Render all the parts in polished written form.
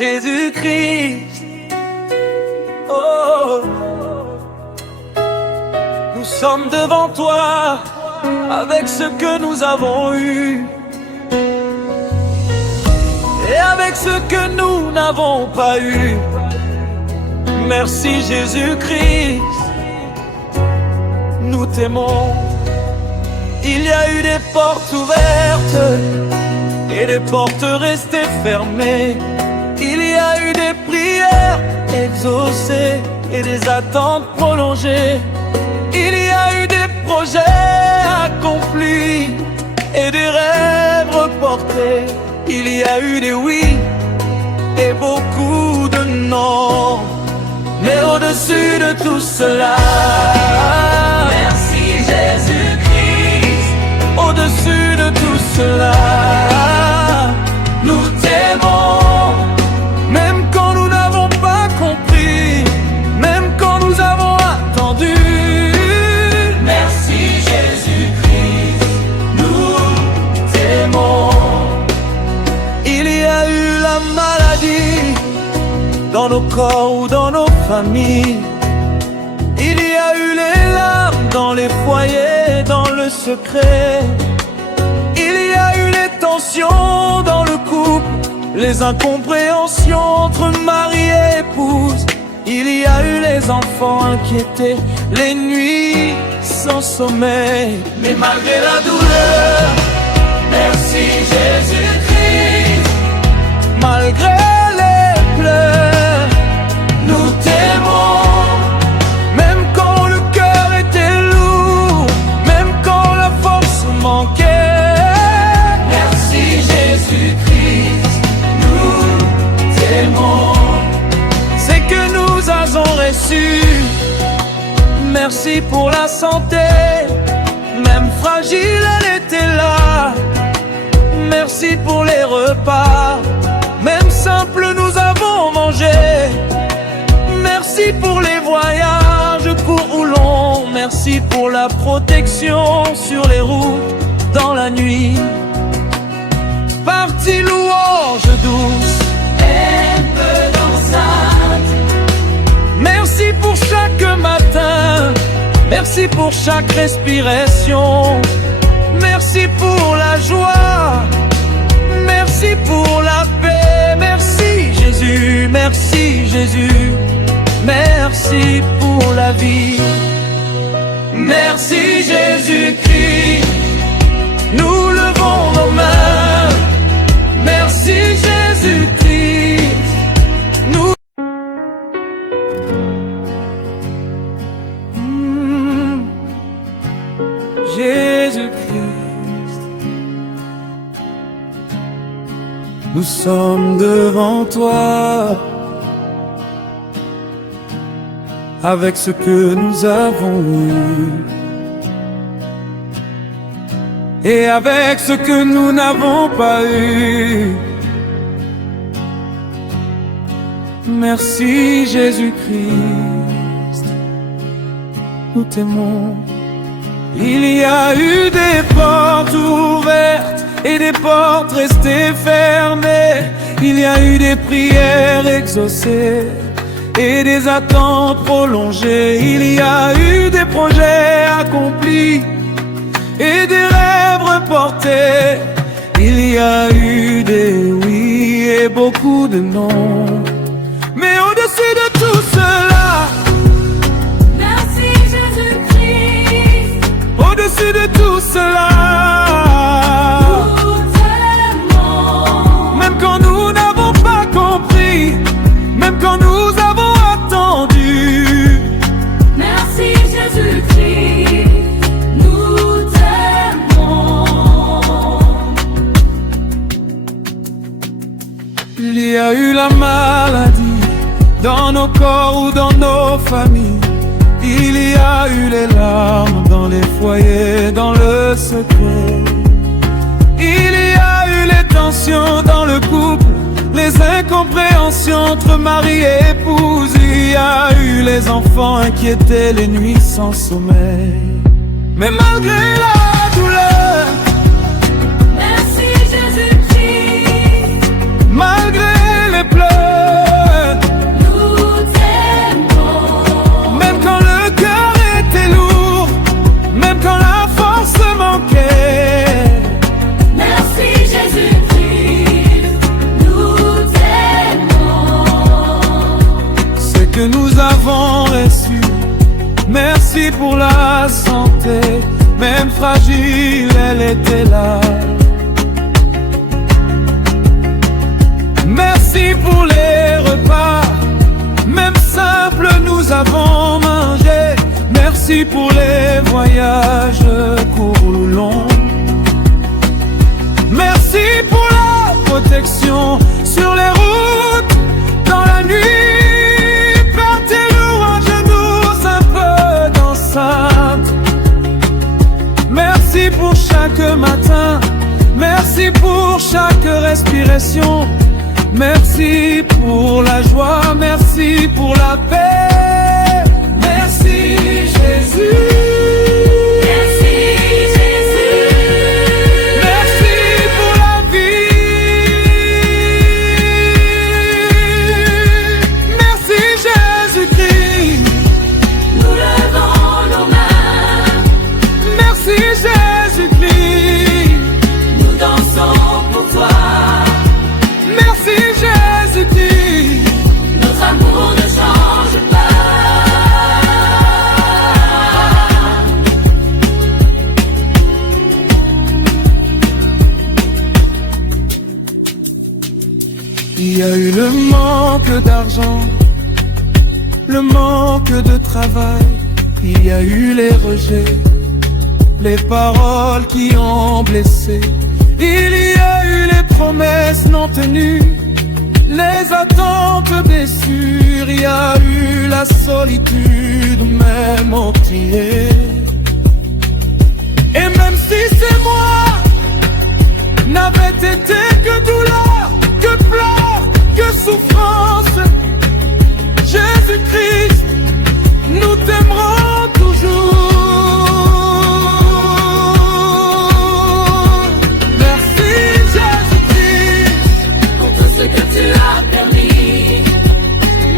Jésus-Christ. Oh, nous sommes devant toi avec ce que nous avons eu et avec ce que nous n'avons pas eu. Merci Jésus-Christ, nous t'aimons. Il y a eu des portes ouvertes et des portes restées fermées. Il y a eu des prières exaucées et des attentes prolongées. Il y a eu des projets accomplis et des rêves reportés. Il y a eu des oui et beaucoup de non. Mais au-dessus de tout cela, merci Jésus-Christ. Au-dessus de tout cela, nous t'aimons. Même quand nous n'avons pas compris, même quand nous avons attendu. Merci Jésus-Christ, nous t'aimons. Il y a eu la maladie dans nos corps ou dans nos familles. Il y a eu les larmes dans les foyers, dans le secret. Il y a eu les tensions dans le couple, les incompréhensions entre mari et épouse. Il y a eu les enfants inquiétés, les nuits sans sommeil. Mais malgré la douleur, merci Jésus-Christ. Malgré les pleurs, nous t'aimons. Même quand le cœur était lourd, même quand la force manquait. Merci Jésus-Christ, nous t'aimons. C'est que nous avons reçu. Merci pour la santé, même fragile elle était là. Merci pour les repas, même simple nous avons mangé. Merci pour les voyages courts ou longs. Merci pour la protection sur les routes dans la nuit. Partie louange douce, un peu dansante. Merci pour chaque matin, merci pour chaque respiration. Merci pour la joie, merci pour la paix. Merci Jésus, merci Jésus. Merci pour la vie. Merci Jésus-Christ. Nous levons nos mains. Merci Jésus-Christ. Nous Jésus-Christ. Nous sommes devant toi avec ce que nous avons eu et avec ce que nous n'avons pas eu. Merci Jésus-Christ, nous t'aimons. Il y a eu des portes ouvertes et des portes restées fermées. Il y a eu des prières exaucées et des attentes prolongées. Il y a eu des projets accomplis et des rêves reportés. Il y a eu des oui et beaucoup de non. Mais au-dessus de tout cela, merci Jésus-Christ. Au-dessus de tout cela, nous t'aimons. même quand nous n'avons pas compris, même quand nous avons attendu. Merci Jésus-Christ, nous t'aimons. Il y a eu la maladie dans nos corps ou dans nos familles. Il y a eu les larmes dans les foyers, dans le secret. Il y a eu les tensions dans le couple, les incompréhensions entre mari et épouse. Il y a eu les enfants inquiétés, les nuits sans sommeil. Mais malgré la douleur, merci Jésus-Christ. malgré les pleurs, Merci pour la santé, même fragile, elle était là. Merci pour les repas, même simples, nous avons mangé. Merci pour les voyages courts ou longs. Merci pour la protection sur les routes, dans la nuit. Partez-nous à genoux un peu d'enceinte. Merci pour chaque matin, merci pour chaque respiration. Merci pour la joie, merci pour la paix. Merci Jésus. Merci Jésus. Merci pour la vie. Merci Jésus-Christ. Nous levons nos mains. Merci Jésus-Christ. Nous dansons pour toi. Merci Jésus-Christ. Notre amour ne change pas. Il y a eu le manque d'argent, le manque de travail. Il y a eu les rejets, les paroles qui ont blessé. Il y a eu les promesses non tenues, les attentes déçues. Il y a eu la solitude, même entier. Et même si ces mois n'avaient été que douleur, que pleurs, que souffrance, Jésus-Christ, nous t'aimerons toujours. Merci Jésus-Christ Pour tout ce que tu as permis.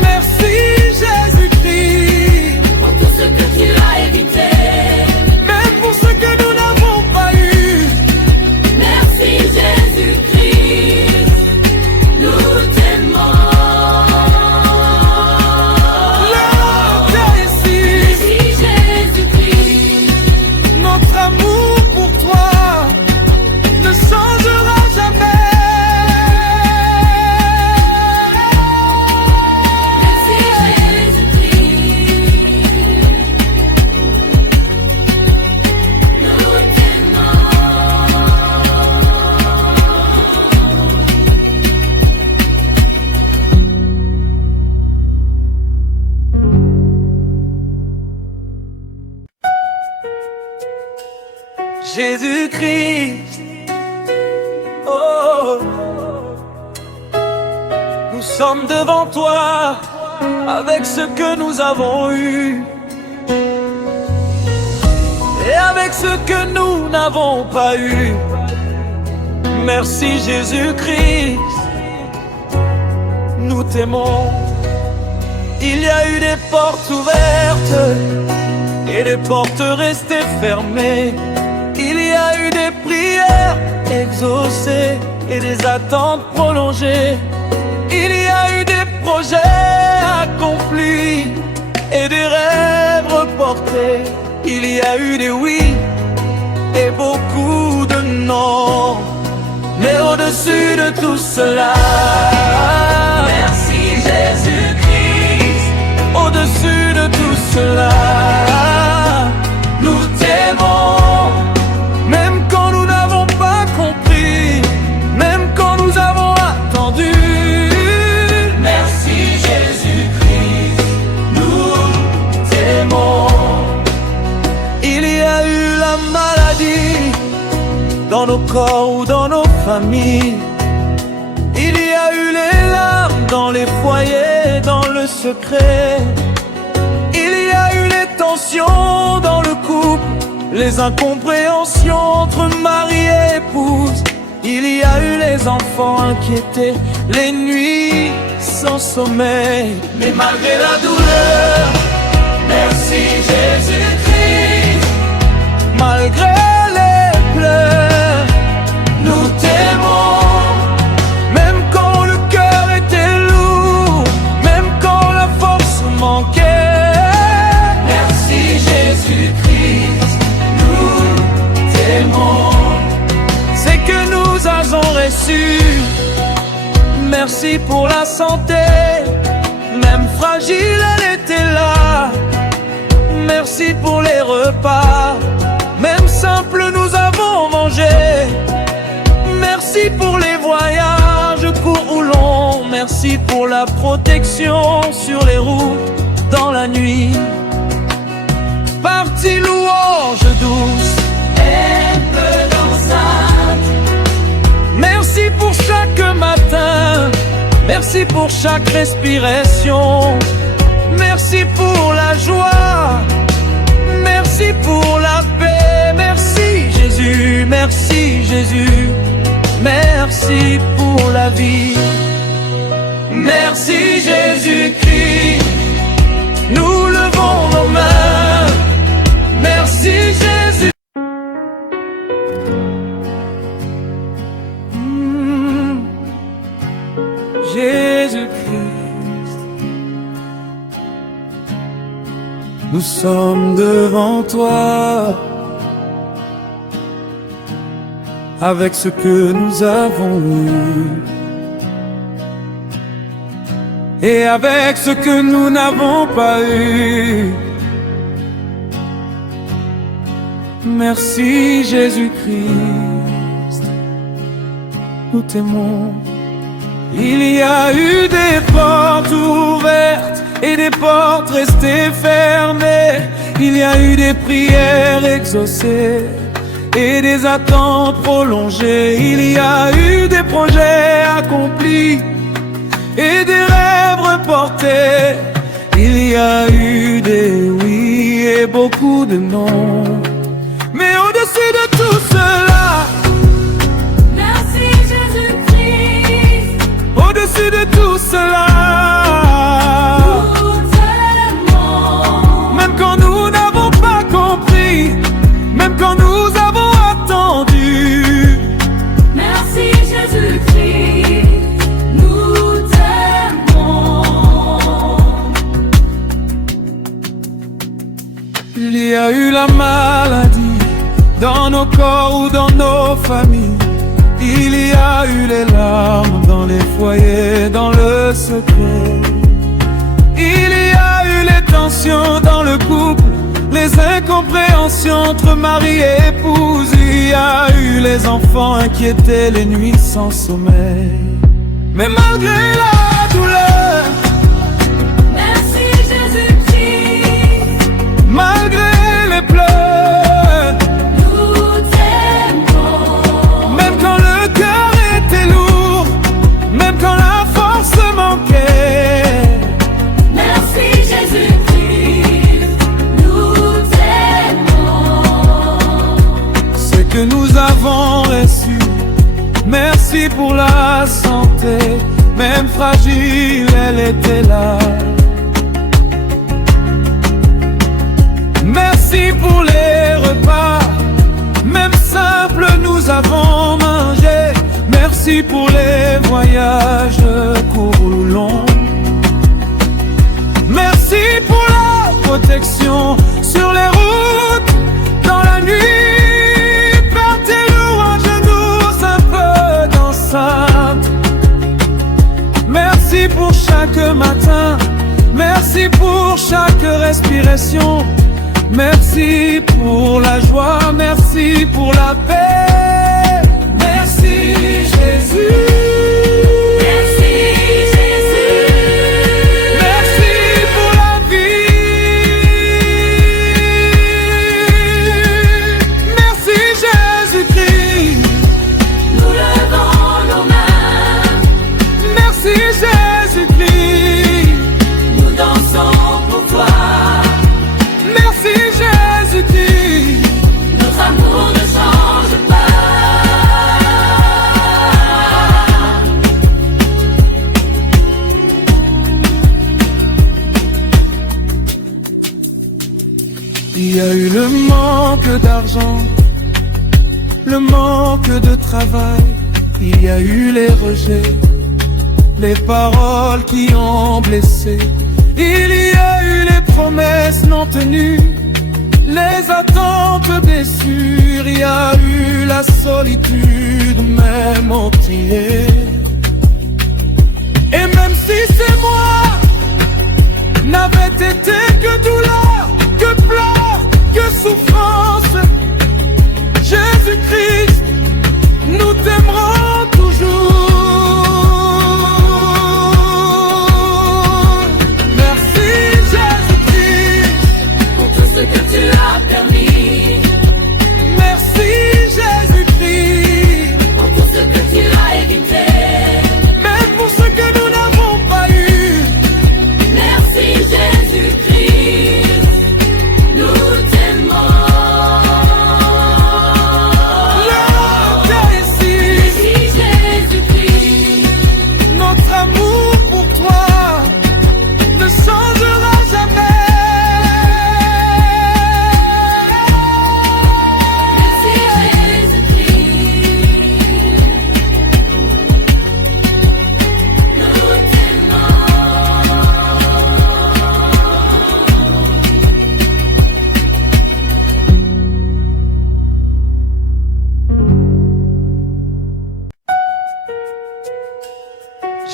Merci Jésus-Christ Pour tout ce que tu as évité. même pour ce que nous n'avons pas eu. Merci Jésus-Christ. Nous t'aimons. Là, ici, Merci Jésus-Christ. notre amour pour toi ne changera jamais. Merci Jésus-Christ. Nous t'aimons. Jésus-Christ, oh, nous sommes devant toi avec ce que nous avons eu et avec ce que nous n'avons pas eu. Merci Jésus-Christ, nous t'aimons. Il y a eu des portes ouvertes et des portes restées fermées. Il y a eu des prières exaucées et des attentes prolongées. Il y a eu des projets accomplis et des rêves reportés. Il y a eu des oui et beaucoup de non. Mais au-dessus de tout cela, merci Jésus-Christ. Au-dessus de tout cela, nous t'aimons. Même quand nous n'avons pas compris, même quand nous avons attendu. Merci Jésus-Christ, nous t'aimons. Il y a eu la maladie dans nos corps ou dans nos familles. Il y a eu les larmes dans les foyers, dans le secret. Il y a eu les tensions dans le couple, les incompréhensions entre mari et épouse. Il y a eu les enfants inquiétés, les nuits sans sommeil. Mais malgré la douleur, merci Jésus-Christ. Malgré les pleurs, nous t'aimons. Même quand le cœur était lourd, même quand la force manquait. Merci Jésus. Merci pour la santé, même fragile elle était là. Merci pour les repas, même simples nous avons mangé. Merci pour les voyages courts ou longs. Merci pour la protection sur les routes dans la nuit. Partie louange douce, un peu dansante. Merci pour chaque matin, merci pour chaque respiration. Merci pour la joie, merci pour la paix. Merci Jésus, merci Jésus. Merci pour la vie. Merci Jésus-Christ. Nous levons nos mains. Merci Jésus. Jésus-Christ. Nous sommes devant toi, avec ce que nous avons eu et avec ce que nous n'avons pas eu. Merci Jésus-Christ, nous t'aimons. Il y a eu des portes ouvertes et des portes restées fermées. Il y a eu des prières exaucées et des attentes prolongées. Il y a eu des projets accomplis et des rêves reportés. Il y a eu des oui et beaucoup de non. Mais au-dessus de tout cela, Merci Jésus-Christ. au-dessus de tout cela, Nous t'aimons. même quand nous n'avons pas compris, même quand nous avons attendu, Merci Jésus-Christ. Nous t'aimons. il y a eu la maladie dans nos corps ou dans nos familles. Il y a eu les larmes dans les foyers, dans le secret. Il y a eu les tensions dans le couple, les incompréhensions entre mari et épouse. Il y a eu les enfants inquiétés, les nuits sans sommeil. Mais malgré la douleur, Merci Jésus-Christ. malgré les pleurs, Nous t'aimons. même quand le cœur était lourd, même quand la force manquait, Merci Jésus-Christ. Nous t'aimons. ce que nous avons reçu. Merci pour la santé, même fragile, elle était là. Merci pour les repas, même simples, nous avons mangé. Merci pour les voyages courts ou longs. Merci pour la protection sur les routes dans la nuit. Partez louange douce, un peu dansante. Merci pour chaque matin, merci pour chaque respiration. Merci pour la joie, merci pour la paix. Merci Jésus. Merci Jésus. Merci pour la vie. Merci Jésus-Christ. Nous levons nos mains. Merci Jésus-Christ. Nous dansons pour toi. Merci Jésus-Christ. Notre amour ne change pas. Il y a eu le manque d'argent, le manque de travail. Il y a eu les rejets, les paroles qui ont blessé. Il y a eu les promesses non tenues, les attentes déçues. Il y a eu la solitude même entière.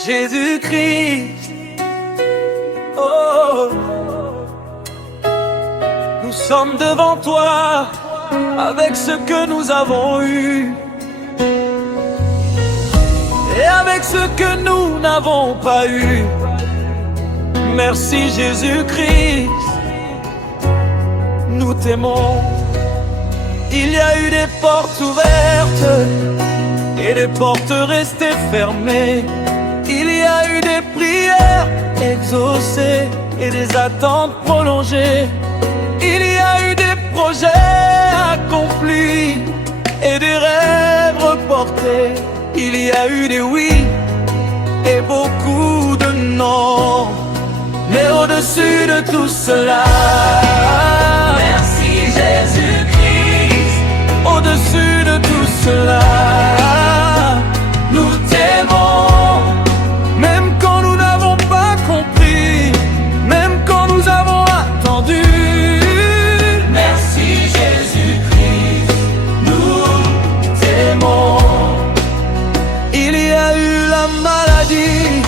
Jésus-Christ. Oh, nous sommes devant toi avec ce que nous avons eu et avec ce que nous n'avons pas eu. Merci Jésus-Christ, nous t'aimons. Il y a eu des portes ouvertes et des portes restées fermées. Il y a eu des prières exaucées et des attentes prolongées. Il y a eu des projets accomplis et des rêves reportés. Il y a eu des oui et beaucoup de non. Mais au-dessus de tout cela, merci Jésus-Christ. Au-dessus de tout cela, nous t'aimons. Même quand nous n'avons pas compris, même quand nous avons attendu. Merci Jésus-Christ, nous t'aimons. Il y a eu la maladie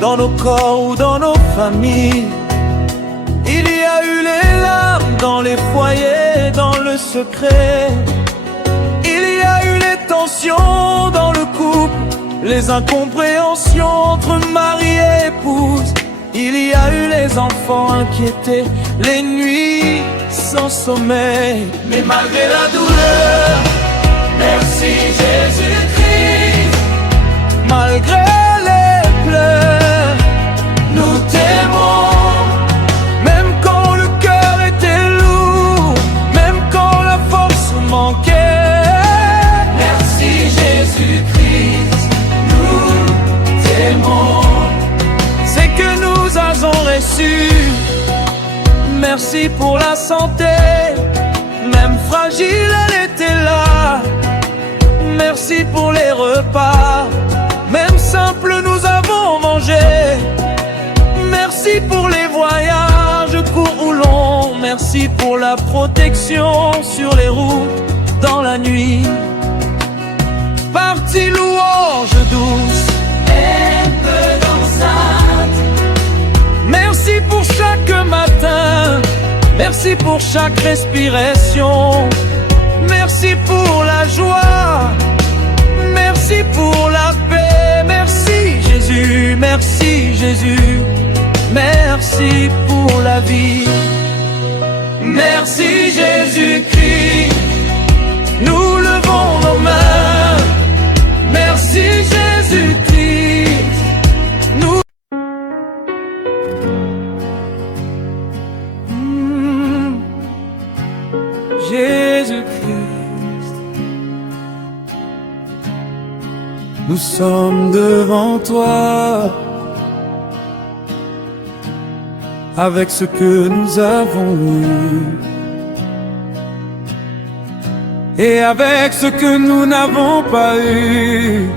dans nos corps ou dans nos familles. Il y a eu les larmes dans les foyers, dans le secret. Il y a eu les tensions dans le couple, les incompréhensions entre mari et épouse. Il y a eu les enfants inquiétés, les nuits sans sommeil. Mais malgré la douleur, merci Jésus-Christ. Malgré les pleurs, nous t'aimons. Même quand le cœur était lourd, même quand la force manquait. Merci Jésus-Christ, nous t'aimons. C'est que nous avons reçu. Merci pour la santé, même fragile elle était là. Merci pour les repas, même simple nous avons mangé. Merci pour les voyages courts ou longs. Merci pour la protection sur les routes dans la nuit. Partie louange douce et un peu dansante. Merci pour chaque matin. Merci pour chaque respiration. Merci pour la joie. Merci pour la paix. Merci Jésus, merci Jésus. Merci pour la vie. Merci Jésus-Christ. Nous levons nos mains. Merci Jésus-Christ. Nous Jésus-Christ. Nous sommes devant toi avec ce que nous avons eu et avec ce que nous n'avons pas eu.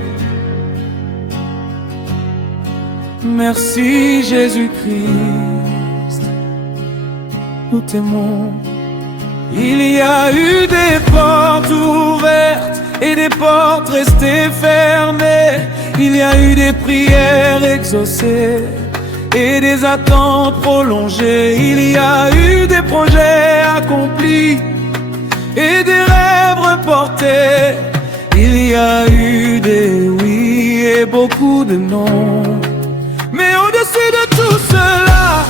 Merci Jésus-Christ, nous t'aimons. Il y a eu des portes ouvertes et des portes restées fermées. Il y a eu des prières exaucées et des attentes prolongées. Il y a eu des projets accomplis et des rêves reportés. Il y a eu des oui et beaucoup de non. Mais au-dessus de tout cela,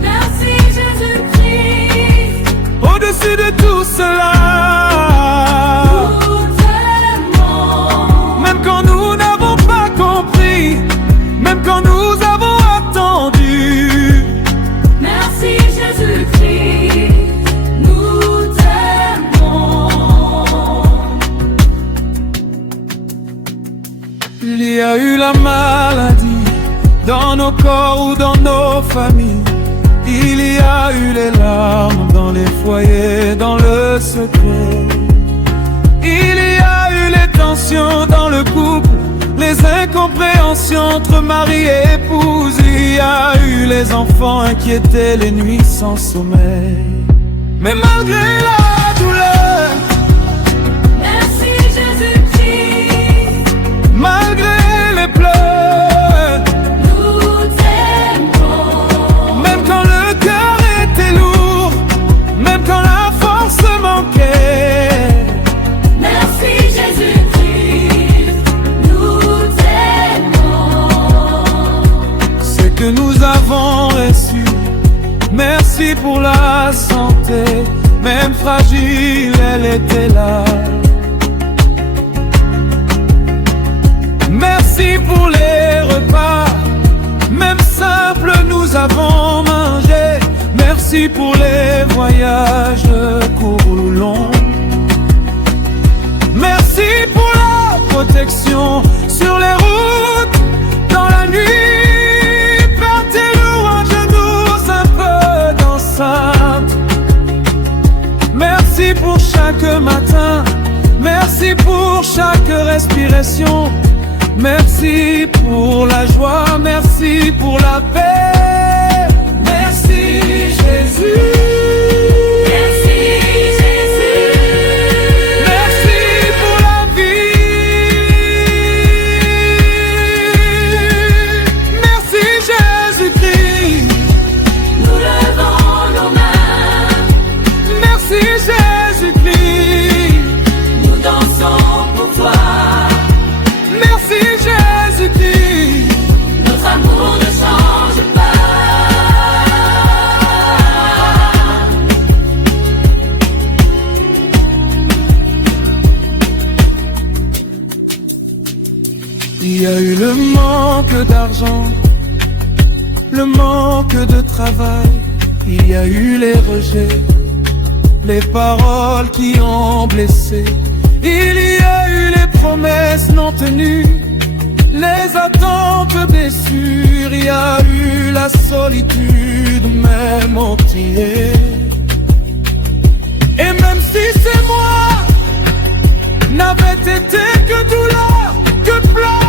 Merci Jésus-Christ, au-dessus de tout cela, nous t'aimons. même quand nous n'avons pas compris, même quand nous avons attendu. Merci Jésus-Christ, nous t'aimons. Il y a eu la maladie dans nos corps ou dans nos familles. Il y a eu les larmes dans les foyers, dans le secret. Il y a eu les tensions dans le couple, les incompréhensions entre mari et épouse. Il y a eu les enfants inquiétés, les nuits sans sommeil. Mais malgré la douleur, Merci Jésus-Christ, malgré les pleurs, que nous avons reçu. Merci pour la santé, même fragile, elle était là. Merci pour les repas, même simples, nous avons mangé. Merci pour les voyages courts ou longs. Merci pour la protection sur les routes, dans la nuit. Partez louanges douces, un peu d'enceinte. Merci pour chaque matin, merci pour chaque respiration. Merci pour la joie, merci pour la paix. Merci Jésus. Merci Jésus. Merci pour la vie. Merci Jésus-Christ. Nous levons nos mains. Merci Jésus-Christ. Nous dansons pour toi. Merci Jésus-Christ. Notre amour ne change pas. Il y a eu le manque d'argent, le manque de travail. Il y a eu les rejets, les paroles qui ont blessé. Il y a eu les promesses non tenues, les attentes déçues. Il y a eu la solitude, même entier. Et même si ces mois n'avaient été que douleur, que pleurs,